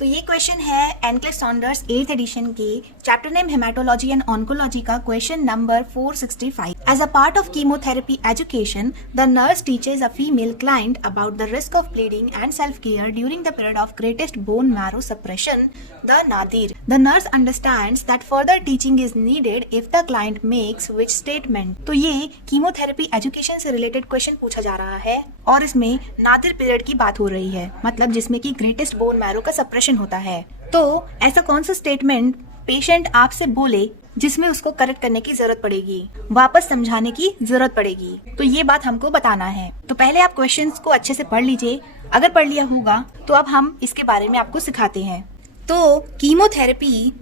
तो ये क्वेश्चन है एनक्लेस सॉन्डर्स 8th एडिशन के chapter name haematology and oncology का question number 465। As a part of chemotherapy education, the nurse teaches a female client about the risk of bleeding and self care during the period of greatest bone marrow suppression, the nadir. The nurse understands that further teaching is needed if the client makes which statement. तो ये chemotherapy education से related question पूछा जा रहा है और इसमें Nadir period की बात हो रही है, मतलब जिसमें कि ग्रेटेस्ट बोन मैरो का सप्रेशन होता है। तो ऐसा कौन सा स्टेटमेंट पेशेंट आपसे बोले जिसमें उसको करेक्ट करने की जरूरत पड़ेगी, वापस समझाने की जरूरत पड़ेगी, तो ये बात हमको बताना है। तो पहले आप क्वेश्चंस को अच्छे से पढ़ लीजिए। अगर पढ़ लिया होगा तो अब हम इसके बारे में आपको सिखाते हैं। तो chemotherapy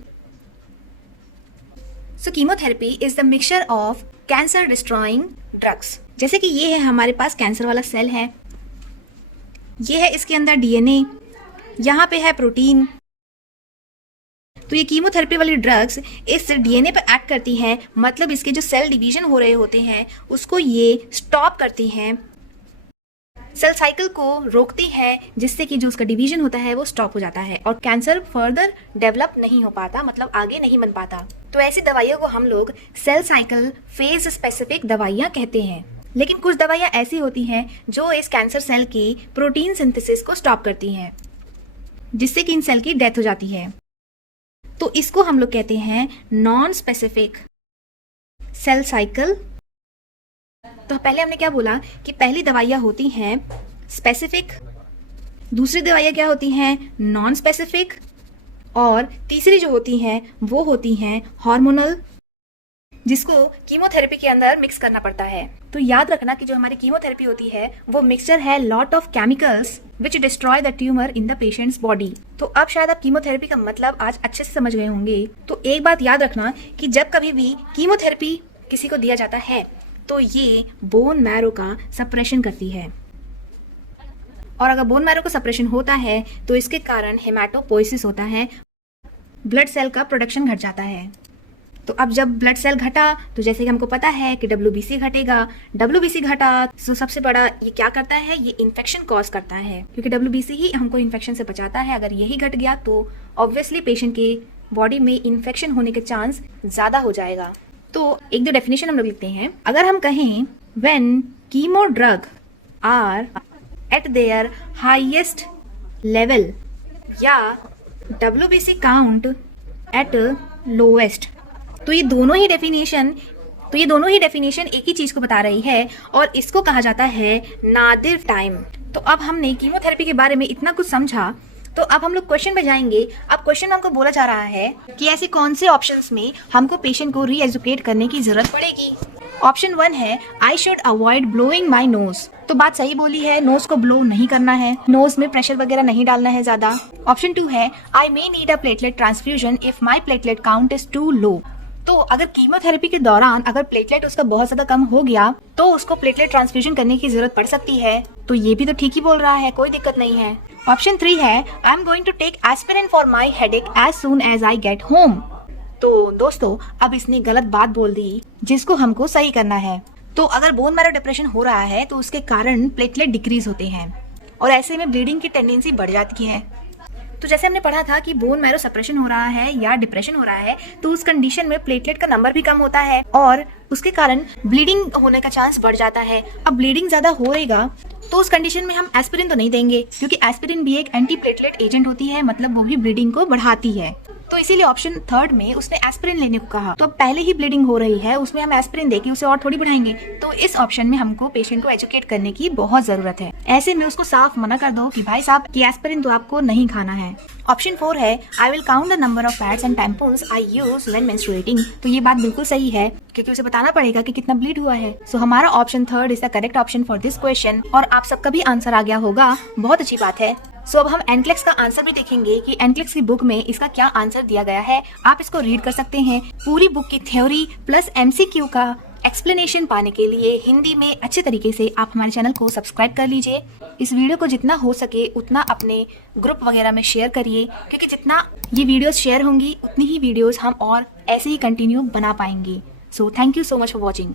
is the mixture of cancer destroying drugs. जैसे कि ये है हमारे पास कैंसर वाला सेल है, ये है इसके अंदर डीएनए, यहाँ पे है प्रोटीन। तो ये कीमोथेरेपी वाली ड्रग्स इस डीएनए पर एक्ट करती हैं, मतलब इसके जो सेल डिवीजन हो रहे होते हैं उसको ये स्टॉप करती हैं, सेल साइकिल को रोकती है, जिससे कि जो उसका डिवीजन होता है वो स्टॉप हो जाता है और कैंसर फर्दर डेवलप नहीं हो पाता, मतलब आगे नहीं बन पाता। तो ऐसी दवाइयों को हम लोग सेल साइकिल फेज स्पेसिफिक दवाइयाँ कहते हैं। लेकिन कुछ दवाइयाँ ऐसी होती हैं जो इस कैंसर सेल की प्रोटीन सिंथेसिस को स्टॉप करती हैं, जिससे कि इन सेल की डेथ हो जाती है। तो इसको हम लोग कहते हैं नॉन स्पेसिफिक सेल साइकिल। तो पहले हमने क्या बोला कि पहली दवाइयाँ होती हैं स्पेसिफिक, दूसरी दवाइयाँ क्या होती हैं नॉन स्पेसिफिक, और तीसरी जो होती हैं वो होती हैं हार्मोनल, जिसको कीमोथेरेपी के अंदर मिक्स करना पड़ता है। तो याद रखना कि जो हमारी कीमोथेरेपी होती है वो मिक्सचर है lot of chemicals which destroy the tumour in the patients body. तो अब शायद आप कीमोथेरेपी का मतलब आज अच्छे से समझ गए होंगे। तो एक बात याद रखना कि जब कभी भी कीमोथेरेपी किसी को दिया जाता है तो ये बोन मैरो का सप्रेशन करती है, और अगर बोन मैरो का सप्रेशन होता है तो इसके कारण हेमाटोपोइसिस होता है, ब्लड सेल का प्रोडक्शन घट जाता है। तो अब जब ब्लड सेल घटा तो जैसे कि हमको पता है कि WBC घटेगा। WBC घटा तो सबसे बड़ा ये क्या करता है, ये इन्फेक्शन कॉज करता है, क्योंकि WBC ही हमको इन्फेक्शन से बचाता है। अगर यही घट गया तो ऑब्वियसली पेशेंट के बॉडी में इन्फेक्शन होने के चांस ज्यादा हो जाएगा। तो एक दो डेफिनेशन हम लोग लिखते हैं। अगर हम कहें when chemo drug are at their highest level या WBC काउंट एट लोएस्ट, तो ये दोनों ही डेफिनेशन एक ही चीज को बता रही है और इसको कहा जाता है नादिर टाइम। तो अब हमने कीमोथेरेपी के बारे में इतना कुछ समझा, तो अब हम लोग क्वेश्चन पे जाएंगे। अब क्वेश्चन में हमको बोला जा रहा है कि ऐसे कौन से ऑप्शंस में हमको पेशेंट को रीएजुकेट करने की जरूरत पड़ेगी। ऑप्शन 1 है I should avoid blowing my nose. तो बात सही बोली है, नोज को ब्लो नहीं करना है, नोज में प्रेशर वगैरह नहीं डालना है ज्यादा। ऑप्शन 2 है I may need a platelet transfusion if my platelet count is too low. तो अगर कीमोथेरेपी के दौरान अगर प्लेटलेट उसका बहुत ज्यादा कम हो गया तो उसको प्लेटलेट ट्रांसफ्यूजन करने की जरूरत पड़ सकती है। तो ये भी तो ठीक ही बोल रहा है, कोई दिक्कत नहीं है। ऑप्शन 3 है I am going to take aspirin for my headache as soon as I get home. तो दोस्तों अब इसने गलत बात बोल दी जिसको हमको सही करना है। तो अगर बोन मैरो डिप्रेशन हो रहा है तो उसके कारण प्लेटलेट डिक्रीज होते हैं और ऐसे में ब्लीडिंग की टेंडेंसी बढ़ जाती है। तो जैसे हमने पढ़ा था कि बोन मैरो सप्रेशन हो रहा है या डिप्रेशन हो रहा है तो उस कंडीशन में प्लेटलेट का नंबर भी कम होता है और उसके कारण ब्लीडिंग होने का चांस बढ़ जाता है। अब ब्लीडिंग ज्यादा होएगा तो उस कंडीशन में हम एस्पिरिन तो नहीं देंगे, क्योंकि एस्पिरिन भी एक एंटी प्लेटलेट एजेंट होती है, मतलब वो भी ब्लीडिंग को बढ़ाती है। तो इसीलिए ऑप्शन 3 में उसने एस्पिरिन लेने को कहा। तो अब पहले ही ब्लीडिंग हो रही है, उसमें हम एस्पिरिन देके उसे और थोड़ी बढ़ाएंगे। तो इस ऑप्शन में हमको पेशेंट को एजुकेट करने की बहुत जरूरत है। ऐसे में उसको साफ मना कर दो कि भाई साहब कि एस्पिरिन तो आपको नहीं खाना है। ऑप्शन 4 है I will count the number of pads and tampons I use when menstruating. तो ये बात बिल्कुल सही है, क्योंकि उसे बताना पड़ेगा कि कितना ब्लीड हुआ है। सो हमारा option 3 is the correct option for this question. और आप सबका भी आंसर आ गया होगा, बहुत अच्छी बात है। सो अब हम एनक्लेक्स का आंसर भी देखेंगे कि एनक्लेक्स की बुक में इसका क्या आंसर दिया गया है। आप इसको रीड कर सकते हैं। पूरी बुक की थ्योरी प्लस MCQ का एक्सप्लेनेशन पाने के लिए हिंदी में अच्छे तरीके से आप हमारे चैनल को सब्सक्राइब कर लीजिए। इस वीडियो को जितना हो सके उतना अपने ग्रुप वगैरह में शेयर करिए, क्योंकि जितना ये वीडियोस शेयर होंगी उतनी ही वीडियोस हम और ऐसे ही कंटिन्यू बना पाएंगे। So thank you so much for watching.